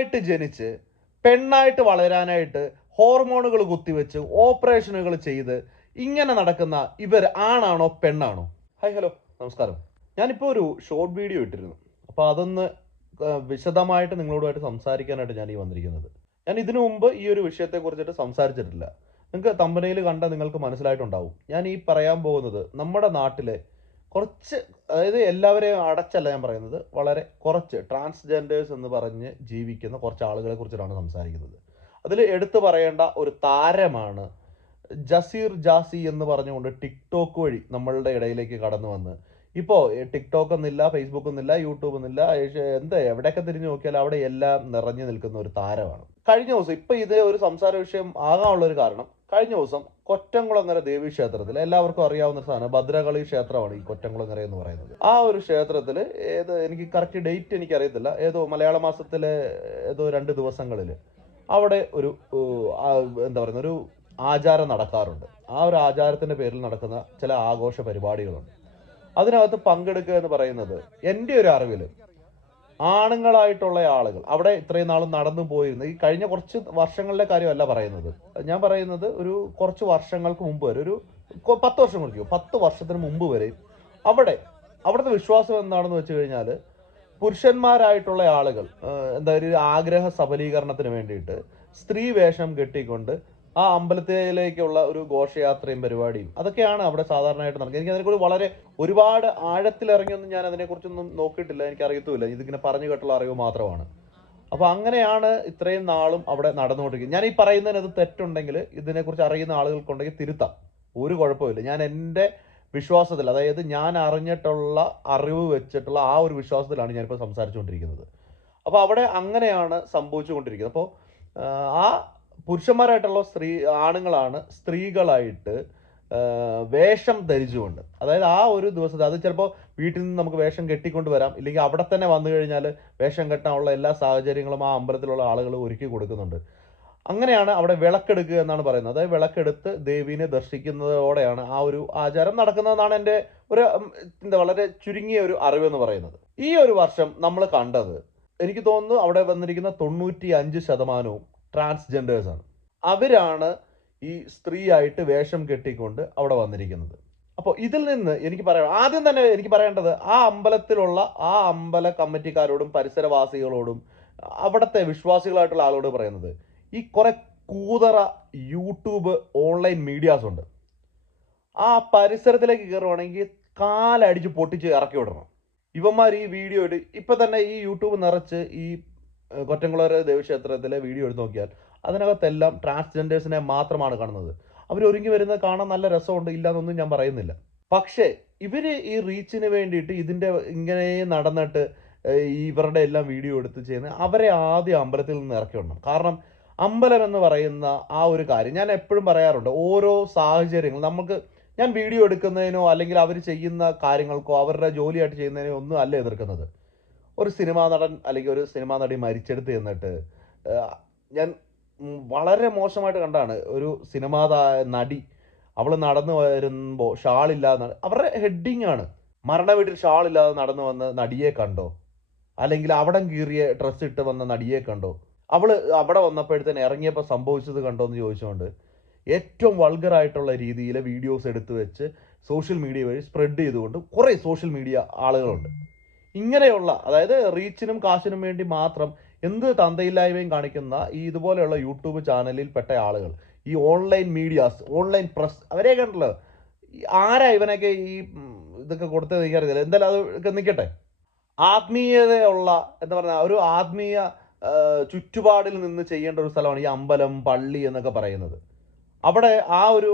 ആണായിട്ട് ജനിച്ച് പെണ്ണായിട്ട് വളരാനായിട്ട് ഹോർമോണുകൾ കുത്തിവെച്ച് ഓപ്പറേഷനുകൾ ചെയ്ത് ഇങ്ങനെ നടക്കുന്ന ഇവർ ആണാണോ പെണ്ണാണോ? ഹായ് ഹലോ നമസ്കാരം. ഞാനിപ്പോൾ ഒരു ഷോർട്ട് വീഡിയോ ഇട്ടിരുന്നു. അപ്പോൾ അതൊന്ന് വിശദമായിട്ട് നിങ്ങളോടുമായിട്ട് സംസാരിക്കാനായിട്ട് ഞാൻ ഈ വന്നിരിക്കുന്നത്. ഞാൻ ഇതിനു മുമ്പ് ഈ ഒരു വിഷയത്തെ കുറിച്ചിട്ട് സംസാരിച്ചിട്ടില്ല. നിങ്ങൾക്ക് തമ്പനയിൽ കണ്ട നിങ്ങൾക്ക് മനസ്സിലായിട്ടുണ്ടാവും. ഞാൻ ഈ പറയാൻ പോകുന്നത് നമ്മുടെ നാട്ടിലെ കുറച്ച് അതായത് എല്ലാവരെയും അടച്ചല്ല ഞാൻ പറയുന്നത്. വളരെ കുറച്ച് ട്രാൻസ്ജെൻഡേഴ്സ് എന്ന് പറഞ്ഞ് ജീവിക്കുന്ന കുറച്ച് ആളുകളെ കുറിച്ചിട്ടാണ് സംസാരിക്കുന്നത്. അതിൽ എടുത്തു പറയേണ്ട ഒരു താരമാണ് ജസീർ ജാസി എന്ന് പറഞ്ഞുകൊണ്ട് ടിക്ടോക്ക് വഴി നമ്മളുടെ ഇടയിലേക്ക് കടന്നു വന്ന്. ഇപ്പോൾ ടിക്ടോക്ക് ഒന്നില്ല ഫേസ്ബുക്ക് ഒന്നില്ല യൂട്യൂബ് ഒന്നില്ല എന്താ എവിടെയൊക്കെ തിരിഞ്ഞു നോക്കിയാൽ അവിടെ എല്ലാം നിറഞ്ഞു നിൽക്കുന്ന ഒരു താരമാണ്. കഴിഞ്ഞ ദിവസം ഇപ്പൊ ഇത് ഒരു സംസാര വിഷയം ആകാനുള്ള ഒരു കാരണം കഴിഞ്ഞ ദിവസം കൊറ്റംകുളങ്ങര ദേവി ക്ഷേത്രത്തിൽ എല്ലാവർക്കും അറിയാവുന്ന സാധനം ഭദ്രകളി ക്ഷേത്രമാണ് ഈ കൊറ്റംകുളങ്ങര എന്ന് പറയുന്നത്. ആ ഒരു ക്ഷേത്രത്തിൽ ഏത് എനിക്ക് കറക്റ്റ് ഡേറ്റ് എനിക്ക് അറിയത്തില്ല ഏതോ മലയാള മാസത്തിലെ ഏതോ രണ്ട് ദിവസങ്ങളിൽ അവിടെ ഒരു എന്താ പറയുന്ന ഒരു ആചാരം നടക്കാറുണ്ട്. ആ ഒരു ആചാരത്തിന്റെ പേരിൽ നടക്കുന്ന ചില ആഘോഷ പരിപാടികളുണ്ട്. അതിനകത്ത് പങ്കെടുക്കുക എന്ന് പറയുന്നത് എന്റെ ഒരു അറിവിൽ ആണുങ്ങളായിട്ടുള്ള ആളുകൾ. അവിടെ ഇത്രയും നാളും നടന്നു പോയിരുന്ന. ഈ കഴിഞ്ഞ കുറച്ച് വർഷങ്ങളിലെ കാര്യമല്ല പറയുന്നത്. ഞാൻ പറയുന്നത് ഒരു കുറച്ച് വർഷങ്ങൾക്ക് മുമ്പ് വരെ ഒരു പത്ത് വർഷം കുറിക്കോ പത്ത് വർഷത്തിന് മുമ്പ് വരെ അവിടെ അവിടുത്തെ വിശ്വാസം എന്താണെന്ന് വെച്ച് കഴിഞ്ഞാൽ പുരുഷന്മാരായിട്ടുള്ള ആളുകൾ എന്താ ഒരു ആഗ്രഹ സബലീകരണത്തിന് വേണ്ടിയിട്ട് സ്ത്രീ വേഷം കെട്ടിക്കൊണ്ട് ആ അമ്പലത്തിലേക്കുള്ള ഒരു ഘോഷയാത്രയും പരിപാടിയും അതൊക്കെയാണ് അവിടെ സാധാരണയായിട്ട് നടക്കുന്നത്. എനിക്ക് അതിനെക്കുറിച്ച് വളരെ ഒരുപാട് ആഴത്തിൽ ആഴത്തിലിറങ്ങിയൊന്നും ഞാൻ അതിനെക്കുറിച്ചൊന്നും നോക്കിയിട്ടില്ല. എനിക്ക് അറിയത്തുമില്ല ഇതിങ്ങനെ പറഞ്ഞു കേട്ടുള്ള അറിവ് മാത്രമാണ്. അപ്പൊ അങ്ങനെയാണ് ഇത്രയും നാളും അവിടെ നടന്നുകൊണ്ടിരിക്കുന്നത്. ഞാൻ ഈ പറയുന്നതിന് അത് തെറ്റുണ്ടെങ്കിൽ ഇതിനെക്കുറിച്ച് അറിയുന്ന ആളുകൾക്കുണ്ടെങ്കിൽ തിരുത്താം. ഒരു കുഴപ്പമില്ല ഞാൻ എന്റെ വിശ്വാസത്തിൽ അതായത് ഞാൻ അറിഞ്ഞിട്ടുള്ള അറിവ് വെച്ചിട്ടുള്ള ആ ഒരു വിശ്വാസത്തിലാണ് ഞാനിപ്പോൾ സംസാരിച്ചുകൊണ്ടിരിക്കുന്നത്. അപ്പോൾ അവിടെ അങ്ങനെയാണ് സംഭവിച്ചുകൊണ്ടിരിക്കുന്നത്. അപ്പോൾ ആ പുരുഷന്മാരായിട്ടുള്ള സ്ത്രീ ആണുങ്ങളാണ് സ്ത്രീകളായിട്ട് വേഷം ധരിച്ചുകൊണ്ട്. അതായത് ആ ഒരു ദിവസത്തെ അത് ചിലപ്പോൾ വീട്ടിൽ നിന്ന് നമുക്ക് വേഷം കെട്ടിക്കൊണ്ട് വരാം. ഇല്ലെങ്കിൽ അവിടെ തന്നെ വന്നു കഴിഞ്ഞാൽ വേഷം കെട്ടാനുള്ള എല്ലാ സാഹചര്യങ്ങളും ആ അമ്പലത്തിലുള്ള ആളുകൾ ഒരുക്കി കൊടുക്കുന്നുണ്ട്. അങ്ങനെയാണ് അവിടെ വിളക്കെടുക്കുക എന്നാണ് പറയുന്നത്. അതായത് വിളക്കെടുത്ത് ദേവീനെ ദർശിക്കുന്നതോടെയാണ് ആ ഒരു ആചാരം നടക്കുന്നതെന്നാണ് എന്റെ ഒരു എന്താ വളരെ ചുരുങ്ങിയ ഒരു അറിവെന്ന് പറയുന്നത്. ഈ ഒരു വർഷം നമ്മൾ കണ്ടത് എനിക്ക് തോന്നുന്നു അവിടെ വന്നിരിക്കുന്ന തൊണ്ണൂറ്റി അഞ്ച് ശതമാനവും ട്രാൻസ്ജെൻഡേഴ്സ് ആണ് അവരാണ് ഈ സ്ത്രീയായിട്ട് വേഷം കെട്ടിക്കൊണ്ട് അവിടെ വന്നിരിക്കുന്നത്. അപ്പോൾ ഇതിൽ നിന്ന് എനിക്ക് പറയാം ആദ്യം തന്നെ എനിക്ക് പറയേണ്ടത് ആ അമ്പലത്തിലുള്ള ആ അമ്പല കമ്മിറ്റിക്കാരോടും പരിസരവാസികളോടും അവിടുത്തെ വിശ്വാസികളായിട്ടുള്ള ആളോട് പറയുന്നത് ഈ കുറെ കൂതറ യൂട്യൂബ് ഓൺലൈൻ മീഡിയാസ് ഉണ്ട്. ആ പരിസരത്തിലേക്ക് കയറുവാണെങ്കിൽ കാലടിച്ച് പൊട്ടിച്ച് ഇറക്കി വിടണം. ഇവന്മാർ ഈ വീഡിയോ ഇട്ട് ഇപ്പം തന്നെ ഈ യൂട്യൂബ് നിറച്ച് ഈ ഏഹ്, കൊറ്റംകുളര ദേവീക്ഷേത്രത്തിലെ വീഡിയോ എടുത്ത് നോക്കിയാൽ അതിനകത്തെല്ലാം ട്രാൻസ്ജെൻഡേഴ്സിനെ മാത്രമാണ് കാണുന്നത്. അവർ ഒരുങ്ങി വരുന്നത് കാണാൻ നല്ല രസമുണ്ട് ഇല്ല എന്നൊന്നും ഞാൻ പറയുന്നില്ല. പക്ഷേ ഇവർ ഈ റീച്ചിന് വേണ്ടിയിട്ട് ഇതിന്റെ ഇങ്ങനെ നടന്നിട്ട് ഇവരുടെ എല്ലാം വീഡിയോ എടുത്ത് ചെയ്യുന്ന അവരെ ആദ്യം അമ്പലത്തിൽ നിന്ന് ഇറക്കി വിടണം. കാരണം അമ്പലം എന്ന് പറയുന്ന ആ ഒരു കാര്യം ഞാൻ എപ്പോഴും പറയാറുണ്ട് ഓരോ സാഹചര്യങ്ങൾ നമുക്ക് ഞാൻ വീഡിയോ എടുക്കുന്നതിനോ അല്ലെങ്കിൽ അവർ ചെയ്യുന്ന കാര്യങ്ങൾക്കോ അവരുടെ ജോലിയായിട്ട് ചെയ്യുന്നതിനോ ഒന്നും അല്ല എതിർക്കുന്നത്. ഒരു സിനിമാ നടൻ അല്ലെങ്കിൽ ഒരു സിനിമാ നടി മരിച്ചെടുത്ത് എന്നിട്ട് ഞാൻ വളരെ മോശമായിട്ട് കണ്ടാണ് ഒരു സിനിമാ നടി അവൾ നടന്നു വരുമ്പോൾ ഷാളില്ലാതെ അവരുടെ ഹെഡിങ് ആണ്. മരണ വീട്ടിൽ ഷാളില്ലാതെ നടന്നു വന്ന നടിയെ കണ്ടോ? അല്ലെങ്കിൽ അവിടം കീറിയ ഡ്രസ്സ് ഇട്ട് വന്ന നടിയെ കണ്ടോ? അവൾ അവിടെ വന്നപ്പോഴത്തേന് ഇറങ്ങിയപ്പോൾ സംഭവിച്ചത് കണ്ടോ എന്ന് ചോദിച്ചുകൊണ്ട് ഏറ്റവും വൾഗറായിട്ടുള്ള രീതിയിൽ വീഡിയോസ് എടുത്തു വെച്ച് സോഷ്യൽ മീഡിയ വഴി സ്പ്രെഡ് ചെയ്തുകൊണ്ട് കുറേ സോഷ്യൽ മീഡിയ ആളുകളുണ്ട്. ഇങ്ങനെയുള്ള അതായത് റീച്ചിനും കാശിനും വേണ്ടി മാത്രം എന്ത് തന്തയില്ലായ്മയും കാണിക്കുന്ന ഈ ഇതുപോലെയുള്ള യൂട്യൂബ് ചാനലിൽ പെട്ട ആളുകൾ ഈ ഓൺലൈൻ മീഡിയാസ് ഓൺലൈൻ പ്രസ് അവരെ കണ്ടല്ലോ ആരാ ഇവനൊക്കെ ഈ ഇതൊക്കെ കൊടുത്തത് എനിക്കറിയില്ല എന്തായാലും അത് നിൽക്കട്ടെ. ആത്മീയതയുള്ള എന്താ പറയുക ഒരു ആത്മീയ ചുറ്റുപാടിൽ നിന്ന് ചെയ്യേണ്ട ഒരു സ്ഥലമാണ് ഈ അമ്പലം പള്ളി എന്നൊക്കെ പറയുന്നത്. അവിടെ ആ ഒരു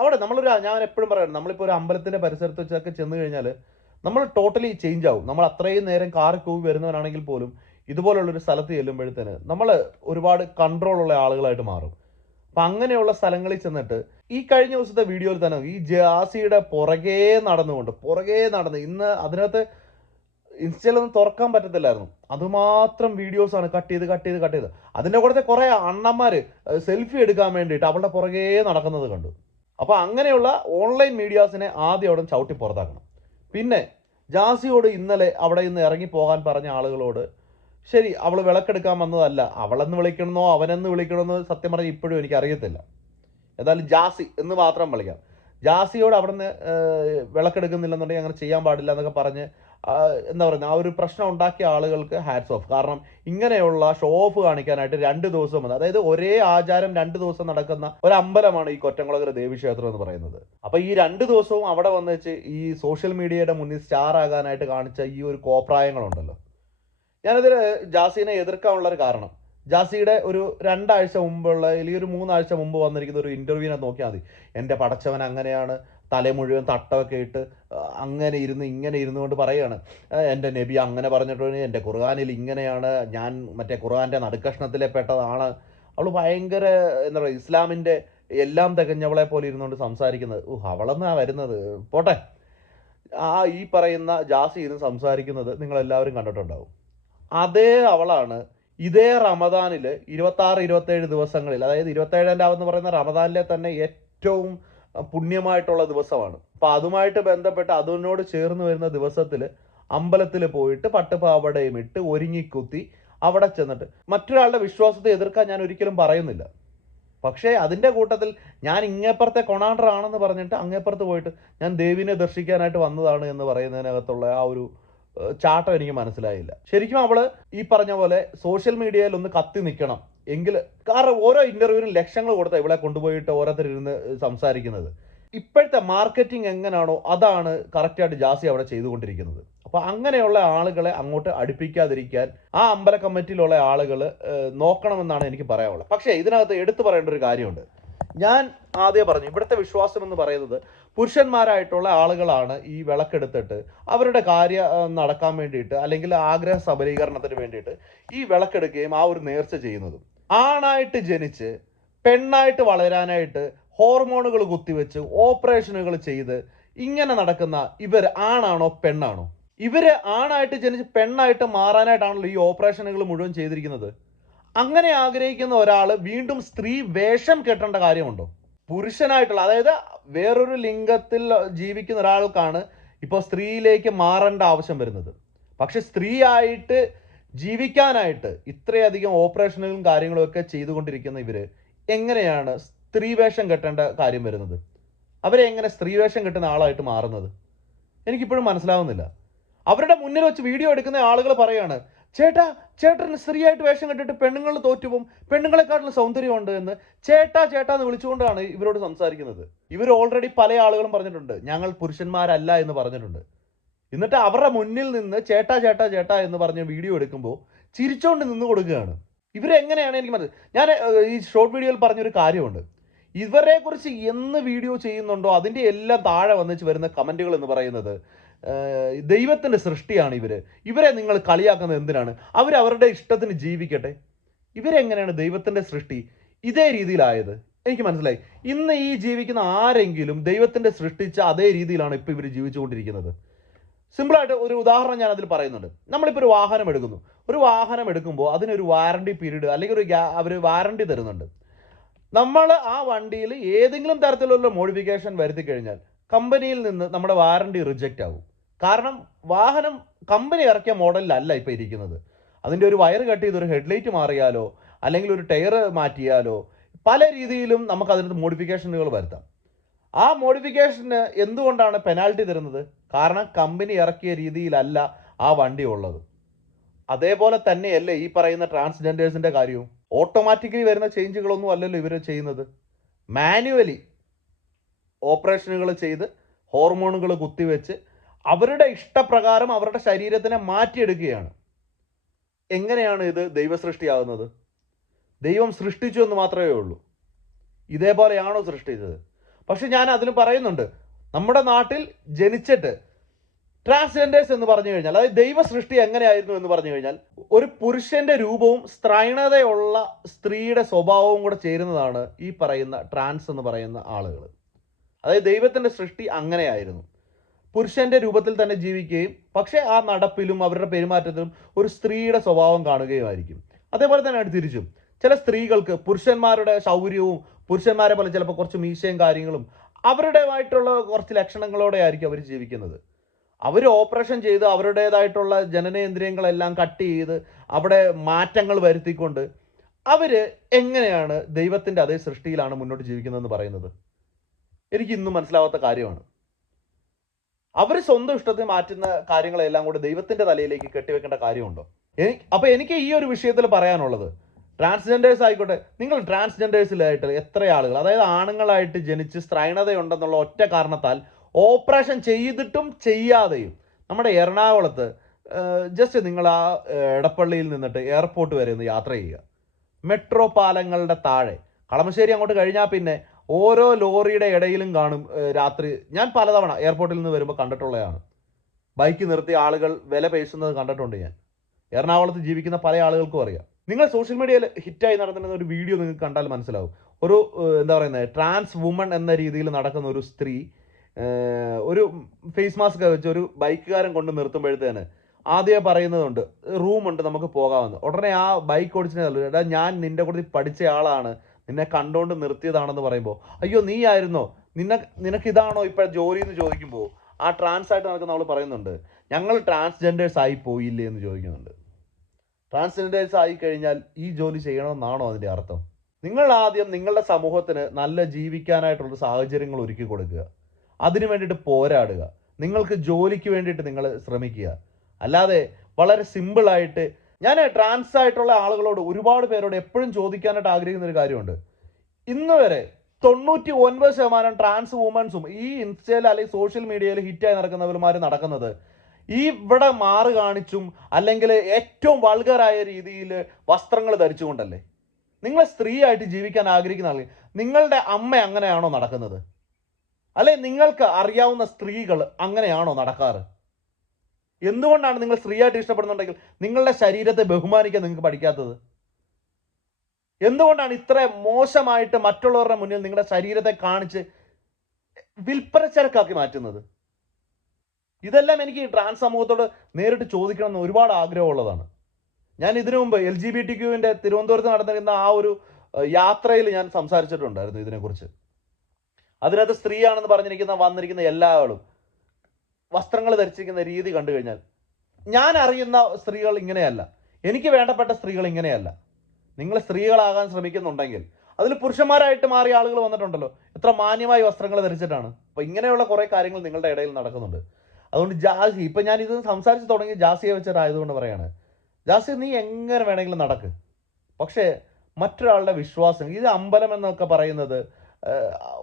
അവിടെ നമ്മളൊരു ഞാൻ എപ്പോഴും പറയാം നമ്മളിപ്പോൾ ഒരു അമ്പലത്തിന്റെ പരിസരത്ത് വെച്ചൊക്കെ ചെന്ന് കഴിഞ്ഞാൽ നമ്മൾ ടോട്ടലി ചേഞ്ച് ആവും. നമ്മൾ അത്രയും നേരം കാറി കൂവി വരുന്നവനാണെങ്കിൽ പോലും ഇതുപോലുള്ളൊരു സ്ഥലത്ത് ചെല്ലുമ്പോഴത്തേന് നമ്മൾ ഒരുപാട് കൺട്രോൾ ഉള്ള ആളുകളായിട്ട് മാറും. അപ്പം അങ്ങനെയുള്ള സ്ഥലങ്ങളിൽ ചെന്നിട്ട് ഈ കഴിഞ്ഞ ദിവസത്തെ വീഡിയോയിൽ തന്നെ ഈ ജാസിയുടെ പുറകേ നടന്നുകൊണ്ട് പുറകേ നടന്ന് ഇന്ന് അതിനകത്ത് ഇൻസ്റ്റയിലൊന്നും തുറക്കാൻ പറ്റത്തില്ലായിരുന്നു. അതുമാത്രം വീഡിയോസാണ് കട്ട് ചെയ്ത് കട്ട് ചെയ്ത് കട്ട് ചെയ്ത്. അതിന്റെ കൂടെ കുറെ അണ്ണന്മാർ സെൽഫി എടുക്കാൻ വേണ്ടിയിട്ട് അവളുടെ പുറകേ നടക്കുന്നത് കണ്ടു. അപ്പൊ അങ്ങനെയുള്ള ഓൺലൈൻ മീഡിയാസിനെ ആദ്യം അവിടെ ചവിട്ടി പുറത്താക്കണം. പിന്നെ ജാസിയോട് ഇന്നലെ അവിടെ നിന്ന് ഇറങ്ങി പോകാൻ പറഞ്ഞ ആളുകളോട് ശരി അവൾ വിളക്കെടുക്കാൻ വന്നതല്ല അവളെന്ന് വിളിക്കണമെന്നോ അവനെന്ന് വിളിക്കണമെന്നോ സത്യം പറഞ്ഞാൽ ഇപ്പോഴും എനിക്ക് അറിയത്തില്ല ഏതായാലും ജാസി എന്ന് മാത്രം വിളിക്കാം. ജാസിയോട് അവിടുന്ന് നിന്ന് വിളക്കെടുക്കുന്നില്ലെന്നുണ്ടെങ്കിൽ അങ്ങനെ ചെയ്യാൻ പാടില്ല എന്നൊക്കെ പറഞ്ഞ് എന്താ പറയുന്നത് ആ ഒരു പ്രശ്നം ഉണ്ടാക്കിയ ആളുകൾക്ക് ഹാറ്റ്സ് ഓഫ് കാരണം ഇങ്ങനെയുള്ള ഷോ ഓഫ് കാണിക്കാനായിട്ട് രണ്ട് ദിവസം വന്നു അതായത് ഒരേ ആചാരം രണ്ട് ദിവസം നടക്കുന്ന ഒരു അമ്പലമാണ് ഈ കൊറ്റംകുളകര ദേവീക്ഷേത്രം എന്ന് പറയുന്നത്. അപ്പൊ ഈ രണ്ട് ദിവസവും അവിടെ വന്ന് വെച്ച് ഈ സോഷ്യൽ മീഡിയയുടെ മുന്നിൽ സ്റ്റാർ ആകാനായിട്ട് കാണിച്ച ഈ ഒരു കോപ്രായങ്ങളുണ്ടല്ലോ. ഞാനിതിൽ ജാസീനെ എതിർക്കാനുള്ള ഒരു കാരണം ജാസിയുടെ ഒരു രണ്ടാഴ്ച മുമ്പുള്ള അല്ലെങ്കിൽ ഒരു മൂന്നാഴ്ച മുമ്പ് വന്നിരിക്കുന്ന ഒരു ഇന്റർവ്യൂവിനെ നോക്കിയാൽ മതി. എന്റെ പടച്ചവൻ അങ്ങനെയാണ് തല മുഴുവൻ തട്ടമൊക്കെ ഇട്ട് അങ്ങനെ ഇരുന്ന് ഇങ്ങനെ ഇരുന്നു കൊണ്ട് പറയുകയാണ്. എന്റെ നബി അങ്ങനെ പറഞ്ഞിട്ടുണ്ട്. എന്റെ ഖുർആാനിൽ ഇങ്ങനെയാണ്. ഞാൻ മറ്റേ ഖുർആാന്റെ നടുക്കഷ്ണത്തിലെ പെട്ടതാണ്. അവൾ ഭയങ്കര എന്താ പറയുക ഇസ്ലാമിന്റെ എല്ലാം തികഞ്ഞവളെ പോലെ ഇരുന്നുകൊണ്ട് സംസാരിക്കുന്നത്. ഓ അവളെന്നാ വരുന്നത്? പോട്ടെ. ആ ഈ പറയുന്ന ജാസി ഇരുന്ന് സംസാരിക്കുന്നത് നിങ്ങളെല്ലാവരും കണ്ടിട്ടുണ്ടാവും. അതേ അവളാണ് ഇതേ റമദാനിൽ ഇരുപത്തി ആറ് ഇരുപത്തേഴ് ദിവസങ്ങളിൽ അതായത് ഇരുപത്തേഴാം ലാവെന്ന് പറയുന്ന റമദാനിലെ തന്നെ ഏറ്റവും പുണ്യമായിട്ടുള്ള ദിവസമാണ്. അപ്പൊ അതുമായിട്ട് ബന്ധപ്പെട്ട് അതിനോട് ചേർന്ന് വരുന്ന ദിവസത്തിൽ അമ്പലത്തിൽ പോയിട്ട് പട്ടുപാവടയും ഇട്ട് ഒരുങ്ങിക്കുത്തി അവിടെ ചെന്നിട്ട് മറ്റൊരാളുടെ വിശ്വാസത്തെ എതിർക്കാൻ ഞാൻ ഒരിക്കലും പറയുന്നില്ല. പക്ഷേ അതിന്റെ കൂട്ടത്തിൽ ഞാൻ ഇങ്ങേപ്പുറത്തെ കൊണാണ്ടർ ആണെന്ന് പറഞ്ഞിട്ട് അങ്ങേപ്പുറത്ത് പോയിട്ട് ഞാൻ ദേവിനെ ദർശിക്കാനായിട്ട് വന്നതാണ് എന്ന് പറയുന്നതിനകത്തുള്ള ആ ഒരു ചാട്ടം എനിക്ക് മനസ്സിലായില്ല. ശരിക്കും അവൾ ഈ പറഞ്ഞ പോലെ സോഷ്യൽ മീഡിയയിൽ ഒന്ന് കത്തി നിൽക്കണം എങ്കിൽ കാരണം ഓരോ ഇന്റർവ്യൂവിനും ലക്ഷങ്ങൾ കൊടുത്ത ഇവിടെ കൊണ്ടുപോയിട്ട് ഓരോരുത്തരിരുന്ന് സംസാരിക്കുന്നത്. ഇപ്പോഴത്തെ മാർക്കറ്റിംഗ് എങ്ങനെയാണോ അതാണ് കറക്റ്റായിട്ട് ജാസി അവിടെ ചെയ്തുകൊണ്ടിരിക്കുന്നത്. അപ്പൊ അങ്ങനെയുള്ള ആളുകളെ അങ്ങോട്ട് അടുപ്പിക്കാതിരിക്കാൻ ആ അമ്പല കമ്മിറ്റിയിലുള്ള ആളുകൾ നോക്കണമെന്നാണ് എനിക്ക് പറയാനുള്ളത്. പക്ഷേ ഇതിനകത്ത് എടുത്തു പറയേണ്ട ഒരു കാര്യമുണ്ട്. ഞാൻ ആദ്യം പറഞ്ഞു ഇവിടുത്തെ വിശ്വാസം എന്ന് പറയുന്നത് പുരുഷന്മാരായിട്ടുള്ള ആളുകളാണ് ഈ വിളക്കെടുത്തിട്ട് അവരുടെ കാര്യം നടക്കാൻ വേണ്ടിയിട്ട് അല്ലെങ്കിൽ ആഗ്രഹ സബലീകരണത്തിന് വേണ്ടിയിട്ട് ഈ വിളക്കെടുക്കുകയും ആ ഒരു നേർച്ച ചെയ്യുന്നതും. ആണായിട്ട് ജനിച്ച് പെണ്ണായിട്ട് വളരാനായിട്ട് ഹോർമോണുകൾ കുത്തിവെച്ച് ഓപ്പറേഷനുകൾ ചെയ്ത് ഇങ്ങനെ നടക്കുന്ന ഇവർ ആണാണോ പെണ്ണാണോ? ഇവർ ആണായിട്ട് ജനിച്ച് പെണ്ണായിട്ട് മാറാനായിട്ടാണല്ലോ ഈ ഓപ്പറേഷനുകൾ മുഴുവൻ ചെയ്തിരിക്കുന്നത്. അങ്ങനെ ആഗ്രഹിക്കുന്ന ഒരാൾ വീണ്ടും സ്ത്രീ വേഷം കെട്ടേണ്ട കാര്യമുണ്ടോ? പുരുഷനായിട്ടുള്ള അതായത് വേറൊരു ലിംഗത്തിൽ ജീവിക്കുന്ന ഒരാൾക്കാണ് ഇപ്പോൾ സ്ത്രീയിലേക്ക് മാറേണ്ട ആവശ്യം വരുന്നത്. പക്ഷെ സ്ത്രീ ആയിട്ട് ജീവിക്കാനായിട്ട് ഇത്രയധികം ഓപ്പറേഷനുകളും കാര്യങ്ങളും ഒക്കെ ചെയ്തുകൊണ്ടിരിക്കുന്ന ഇവർ എങ്ങനെയാണ് സ്ത്രീവേഷം കെട്ടേണ്ട കാര്യം വരുന്നത്? അവരെ എങ്ങനെ സ്ത്രീവേഷം കെട്ടുന്ന ആളായിട്ട് മാറുന്നത്? എനിക്കിപ്പോഴും മനസ്സിലാവുന്നില്ല. അവരുടെ മുന്നിൽ വെച്ച് വീഡിയോ എടുക്കുന്ന ആളുകൾ പറയാണ് ചേട്ടാ ചേട്ടൻ സ്ത്രീയായിട്ട് വേഷം കെട്ടിട്ട് പെണ്ണുങ്ങൾ തോറ്റുപോകും. പെണ്ണുങ്ങളെക്കാട്ടിലും സൗന്ദര്യമുണ്ട് എന്ന്. ചേട്ടാ ചേട്ടാ എന്ന് വിളിച്ചുകൊണ്ടാണ് ഇവരോട് സംസാരിക്കുന്നത്. ഇവർ ഓൾറെഡി പല ആളുകളും പറഞ്ഞിട്ടുണ്ട്. ഞങ്ങൾ പുരുഷന്മാരല്ല എന്ന് പറഞ്ഞിട്ടുണ്ട്. എന്നിട്ട് അവരുടെ മുന്നിൽ നിന്ന് ചേട്ടാ ചേട്ടാ ചേട്ടാ എന്ന് പറഞ്ഞ വീഡിയോ എടുക്കുമ്പോൾ ചിരിച്ചോണ്ട് നിന്ന് കൊടുക്കുകയാണ്. ഇവരെങ്ങനെയാണ് എനിക്ക് മനസ്സിലായി ഞാൻ ഈ ഷോർട്ട് വീഡിയോയിൽ പറഞ്ഞൊരു കാര്യമുണ്ട്. ഇവരെക്കുറിച്ച് എന്ന് വീഡിയോ ചെയ്യുന്നുണ്ടോ അതിന്റെ എല്ലാം താഴെ വന്നിച്ച് വരുന്ന കമന്റുകൾ എന്ന് പറയുന്നത് ദൈവത്തിന്റെ സൃഷ്ടിയാണ് ഇവർ ഇവരെ നിങ്ങൾ കളിയാക്കുന്നത് എന്തിനാണ്? അവർ അവരുടെ ഇഷ്ടത്തിന് ജീവിക്കട്ടെ. ഇവരെങ്ങനെയാണ് ദൈവത്തിന്റെ സൃഷ്ടി? ഇതേ രീതിയിലായത്. എനിക്ക് മനസ്സിലായി. ഇന്ന് ഈ ജീവിക്കുന്ന ആരെങ്കിലും ദൈവത്തിന്റെ സൃഷ്ടിച്ച അതേ രീതിയിലാണ് ഇപ്പോൾ ഇവർ ജീവിച്ചുകൊണ്ടിരിക്കുന്നത്. സിമ്പിളായിട്ട് ഒരു ഉദാഹരണം ഞാൻ അതിൽ പറയുന്നുണ്ട്. നമ്മളിപ്പോൾ ഒരു വാഹനം എടുക്കുന്നു. ഒരു വാഹനം എടുക്കുമ്പോൾ അതിനൊരു വാറണ്ടി പീരീഡ് അല്ലെങ്കിൽ ഒരു അവർ വാറണ്ടി തരുന്നുണ്ട്. നമ്മൾ ആ വണ്ടിയിൽ ഏതെങ്കിലും തരത്തിലുള്ള മോഡിഫിക്കേഷൻ വരുത്തി കഴിഞ്ഞാൽ കമ്പനിയിൽ നിന്ന് നമ്മുടെ വാറണ്ടി റിജക്റ്റ് ആകും കാരണം വാഹനം കമ്പനി ഇറക്കിയ മോഡലിലല്ല ഇപ്പോൾ ഇരിക്കുന്നത്. അതിന്റെ ഒരു വയർ കട്ട് ചെയ്ത് ഒരു ഹെഡ്ലൈറ്റ് മാറിയാലോ അല്ലെങ്കിൽ ഒരു ടയർ മാറ്റിയാലോ പല രീതിയിലും നമുക്ക് അതിനകത്ത് മോഡിഫിക്കേഷനുകൾ വരുത്താം. ആ മോഡിഫിക്കേഷന് എന്തുകൊണ്ടാണ് പെനാൽറ്റി തരുന്നത്? കാരണം കമ്പനി ഇറക്കിയ രീതിയിലല്ല ആ വണ്ടി ഉള്ളത്. അതേപോലെ തന്നെയല്ലേ ഈ പറയുന്ന ട്രാൻസ്ജെൻഡേഴ്സിന്റെ കാര്യവും. ഓട്ടോമാറ്റിക്കലി വരുന്ന ചേഞ്ചുകളൊന്നും അല്ലല്ലോ ഇവർ ചെയ്യുന്നത്. മാനുവലി ഓപ്പറേഷനുകൾ ചെയ്ത് ഹോർമോണുകൾ കുത്തിവെച്ച് അവരുടെ ഇഷ്ടപ്രകാരം അവരുടെ ശരീരത്തിനെ മാറ്റിയെടുക്കുകയാണ്. എങ്ങനെയാണ് ഇത് ദൈവസൃഷ്ടിയാകുന്നത്? ദൈവം സൃഷ്ടിച്ചു എന്ന് മാത്രമേ ഉള്ളൂ. ഇതേപോലെയാണോ സൃഷ്ടിച്ചത്? പക്ഷെ ഞാൻ അതിന് പറയുന്നുണ്ട്. നമ്മുടെ നാട്ടിൽ ജനിച്ചിട്ട് ട്രാൻസ്ജെൻഡേഴ്സ് എന്ന് പറഞ്ഞു കഴിഞ്ഞാൽ അതായത് ദൈവ സൃഷ്ടി എങ്ങനെയായിരുന്നു എന്ന് പറഞ്ഞു കഴിഞ്ഞാൽ ഒരു പുരുഷന്റെ രൂപവും സ്ത്രൈണതയുള്ള സ്ത്രീയുടെ സ്വഭാവവും കൂടെ ചേരുന്നതാണ് ഈ പറയുന്ന ട്രാൻസ് എന്ന് പറയുന്ന ആളുകൾ. അതായത് ദൈവത്തിന്റെ സൃഷ്ടി അങ്ങനെയായിരുന്നു. പുരുഷന്റെ രൂപത്തിൽ തന്നെ ജീവിക്കുകയും പക്ഷേ ആ നടപ്പിലും അവരുടെ പെരുമാറ്റത്തിലും ഒരു സ്ത്രീയുടെ സ്വഭാവം കാണുകയുമായിരിക്കും. അതേപോലെ തന്നെയാണ് തിരിച്ചും. ചില സ്ത്രീകൾക്ക് പുരുഷന്മാരുടെ ശൗര്യവും പുരുഷന്മാരെ പോലെ ചിലപ്പോൾ കുറച്ച് മീശയും കാര്യങ്ങളും അവരുടേതായിട്ടുള്ള കുറച്ച് ലക്ഷണങ്ങളോടെ ആയിരിക്കും അവർ ജീവിക്കുന്നത്. അവർ ഓപ്പറേഷൻ ചെയ്ത് അവരുടേതായിട്ടുള്ള ജനനേന്ദ്രിയങ്ങളെല്ലാം കട്ട് ചെയ്ത് അവിടെ മാറ്റങ്ങൾ വരുത്തിക്കൊണ്ട് അവർ എങ്ങനെയാണ് ദൈവത്തിന്റെ അതേ സൃഷ്ടിയിലാണ് മുന്നോട്ട് ജീവിക്കുന്നതെന്ന് പറയുന്നത്? എനിക്ക് ഇന്നും മനസ്സിലാവാത്ത കാര്യമാണ്. അവർ സ്വന്തം ഇഷ്ടത്തിൽ മാറ്റുന്ന കാര്യങ്ങളെല്ലാം കൂടെ ദൈവത്തിന്റെ തലയിലേക്ക് കെട്ടിവെക്കേണ്ട കാര്യമുണ്ടോ? എനിക്ക് അപ്പോൾ എനിക്ക് ഈ ഒരു വിഷയത്തിൽ പറയാനുള്ളത് ട്രാൻസ്ജെൻഡേഴ്സ് ആയിക്കോട്ടെ. നിങ്ങൾ ട്രാൻസ്ജെൻഡേഴ്സിലായിട്ട് എത്ര ആളുകൾ അതായത് ആണുങ്ങളായിട്ട് ജനിച്ച് സ്ത്രൈണതയുണ്ടെന്നുള്ള ഒറ്റ കാരണത്താൽ ഓപ്പറേഷൻ ചെയ്തിട്ടും ചെയ്യാതെയും നമ്മുടെ എറണാകുളത്ത് ജസ്റ്റ് നിങ്ങൾ ആ എടപ്പള്ളിയിൽ നിന്നിട്ട് എയർപോർട്ട് വരെ ഒന്ന് യാത്ര ചെയ്യുക. മെട്രോ പാലങ്ങളുടെ താഴെ. കളമശ്ശേരി അങ്ങോട്ട് കഴിഞ്ഞാൽ പിന്നെ ഓരോ ലോറിയുടെ ഇടയിലും കാണും രാത്രി. ഞാൻ പലതവണ എയർപോർട്ടിൽ നിന്ന് വരുമ്പോൾ കണ്ടിട്ടുള്ളതാണ്. ബൈക്ക് നിർത്തി ആളുകൾ വില പേശുന്നത് കണ്ടിട്ടുണ്ട് ഞാൻ. എറണാകുളത്ത് ജീവിക്കുന്ന പല ആളുകൾക്കും അറിയാം. നിങ്ങൾ സോഷ്യൽ മീഡിയയിൽ ഹിറ്റായി നടത്തുന്ന ഒരു വീഡിയോ നിങ്ങൾക്ക് കണ്ടാൽ മനസ്സിലാവും. ഒരു എന്താ പറയുന്നത് ട്രാൻസ് വുമൺ എന്ന രീതിയിൽ നടക്കുന്ന ഒരു സ്ത്രീ ഒരു ഫേസ് മാസ്ക് വെച്ച് ഒരു ബൈക്കുകാരൻ കൊണ്ട് നിർത്തുമ്പോഴത്തേന് ആദ്യമേ പറയുന്നതുണ്ട് റൂമുണ്ട് നമുക്ക് പോകാമെന്ന്. ഉടനെ ആ ബൈക്ക് ഓടിച്ചിട്ട് എടാ ഞാൻ നിന്റെ കൂടെ പഠിച്ച ആളാണ്. നിന്നെ കണ്ടോണ്ട് നിർത്തിയതാണെന്ന് പറയുമ്പോൾ അയ്യോ നീ ആയിരുന്നോ? നിന്നെ നിനക്ക് ഇതാണോ ഇപ്പൊ ജോലി എന്ന് ചോദിക്കുമ്പോൾ ആ ട്രാൻസ് ആയിട്ട് നടക്കുന്ന അവൾ പറയുന്നുണ്ട് ഞങ്ങൾ ട്രാൻസ്ജെൻഡേഴ്സ് ആയി പോയില്ലേ? എന്ന് ചോദിക്കുന്നുണ്ട്. ട്രാൻസ്ജെൻഡേഴ്സ് ആയി കഴിഞ്ഞാൽ ഈ ജോലി ചെയ്യണമെന്നാണോ അതിന്റെ അർത്ഥം? നിങ്ങൾ ആദ്യം നിങ്ങളുടെ സമൂഹത്തിന് നല്ല ജീവിക്കാനായിട്ടുള്ള സാഹചര്യങ്ങൾ ഒരുക്കി കൊടുക്കുക. അതിനു വേണ്ടിയിട്ട് പോരാടുക. നിങ്ങൾക്ക് ജോലിക്ക് വേണ്ടിയിട്ട് നിങ്ങൾ ശ്രമിക്കുക. അല്ലാതെ വളരെ സിമ്പിളായിട്ട് ഞാൻ ട്രാൻസ് ആയിട്ടുള്ള ആളുകളോട് ഒരുപാട് പേരോട് എപ്പോഴും ചോദിക്കാനായിട്ട് ആഗ്രഹിക്കുന്ന ഒരു കാര്യമുണ്ട്. ഇന്ന് വരെ തൊണ്ണൂറ്റി ഒൻപത് ശതമാനം ട്രാൻസ് വുമൻസും ഈ ഇൻസ്റ്റയിൽ അല്ലെങ്കിൽ സോഷ്യൽ മീഡിയയിൽ ഹിറ്റായി നടക്കുന്നവരുമാർ നടക്കുന്നത് ഈ ഇവിടെ മാറ് കാണിച്ചും അല്ലെങ്കിൽ ഏറ്റവും വൾഗറായ രീതിയിൽ വസ്ത്രങ്ങൾ ധരിച്ചുകൊണ്ടല്ലേ? നിങ്ങൾ സ്ത്രീയായിട്ട് ജീവിക്കാൻ ആഗ്രഹിക്കുന്ന ആളുകൾ നിങ്ങളുടെ അമ്മ അങ്ങനെയാണോ നടക്കുന്നത്? അല്ലെ നിങ്ങൾക്ക് അറിയാവുന്ന സ്ത്രീകൾ അങ്ങനെയാണോ നടക്കാറ്? എന്തുകൊണ്ടാണ് നിങ്ങൾ സ്ത്രീയായിട്ട് ഇഷ്ടപ്പെടുന്നുണ്ടെങ്കിൽ നിങ്ങളുടെ ശരീരത്തെ ബഹുമാനിക്കാൻ നിങ്ങൾക്ക് പഠിക്കാത്തത്? എന്തുകൊണ്ടാണ് ഇത്ര മോശമായിട്ട് മറ്റുള്ളവരുടെ മുന്നിൽ നിങ്ങളുടെ ശരീരത്തെ കാണിച്ച് വിൽപ്പനച്ചരക്കാക്കി മാറ്റുന്നത്? ഇതെല്ലാം എനിക്ക് ട്രാൻസ് സമൂഹത്തോട് നേരിട്ട് ചോദിക്കണം എന്ന് ഒരുപാട് ആഗ്രഹമുള്ളതാണ്. ഞാൻ ഇതിനു മുമ്പ് എൽ ജി ബി ടി ക്യൂവിന്റെ തിരുവനന്തപുരത്ത് നടന്നിരുന്ന ആ ഒരു യാത്രയിൽ ഞാൻ സംസാരിച്ചിട്ടുണ്ടായിരുന്നു ഇതിനെക്കുറിച്ച്. അതിനകത്ത് സ്ത്രീയാണെന്ന് പറഞ്ഞിരിക്കുന്ന വന്നിരിക്കുന്ന എല്ലാ ആളും വസ്ത്രങ്ങൾ ധരിച്ചിരിക്കുന്ന രീതി കണ്ടു കഴിഞ്ഞാൽ ഞാൻ അറിയുന്ന സ്ത്രീകൾ ഇങ്ങനെയല്ല. എനിക്ക് വേണ്ടപ്പെട്ട സ്ത്രീകൾ ഇങ്ങനെയല്ല. നിങ്ങൾ സ്ത്രീകളാകാൻ ശ്രമിക്കുന്നുണ്ടെങ്കിൽ അതിൽ പുരുഷന്മാരായിട്ട് മാറിയ ആളുകൾ വന്നിട്ടുണ്ടല്ലോ. എത്ര മാന്യമായ വസ്ത്രങ്ങൾ ധരിച്ചിട്ടാണ്. അപ്പൊ ഇങ്ങനെയുള്ള കുറേ കാര്യങ്ങൾ നിങ്ങളുടെ ഇടയിൽ നടക്കുന്നുണ്ട്. അതുകൊണ്ട് ജാസി ഇപ്പം ഞാനിത് സംസാരിച്ച് തുടങ്ങി ജാസിയെ വെച്ചിട്ടായതുകൊണ്ട് പറയാണ്. ജാസി നീ എങ്ങനെ വേണമെങ്കിലും നടക്ക്. പക്ഷേ മറ്റൊരാളുടെ വിശ്വാസം ഇത് അമ്പലം എന്നൊക്കെ പറയുന്നത്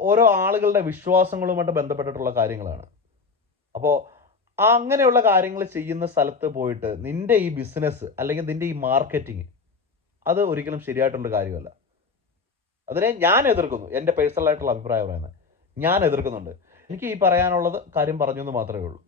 ഓരോ ആളുകളുടെ വിശ്വാസങ്ങളുമായിട്ട് ബന്ധപ്പെട്ടിട്ടുള്ള കാര്യങ്ങളാണ്. അപ്പോൾ അങ്ങനെയുള്ള കാര്യങ്ങൾ ചെയ്യുന്ന സ്ഥലത്ത് പോയിട്ട് നിന്റെ ഈ ബിസിനസ് അല്ലെങ്കിൽ നിന്റെ ഈ മാർക്കറ്റിംഗ് അത് ഒരിക്കലും ശരിയായിട്ടുള്ള കാര്യമല്ല. അതിനെ ഞാൻ എതിർക്കുന്നു. എന്റെ പേഴ്സണലായിട്ടുള്ള അഭിപ്രായം പറയുന്നത് ഞാൻ എതിർക്കുന്നുണ്ട്. എനിക്ക് ഈ പറയാനുള്ളത് കാര്യം പറഞ്ഞു എന്ന് മാത്രമേ ഉള്ളൂ.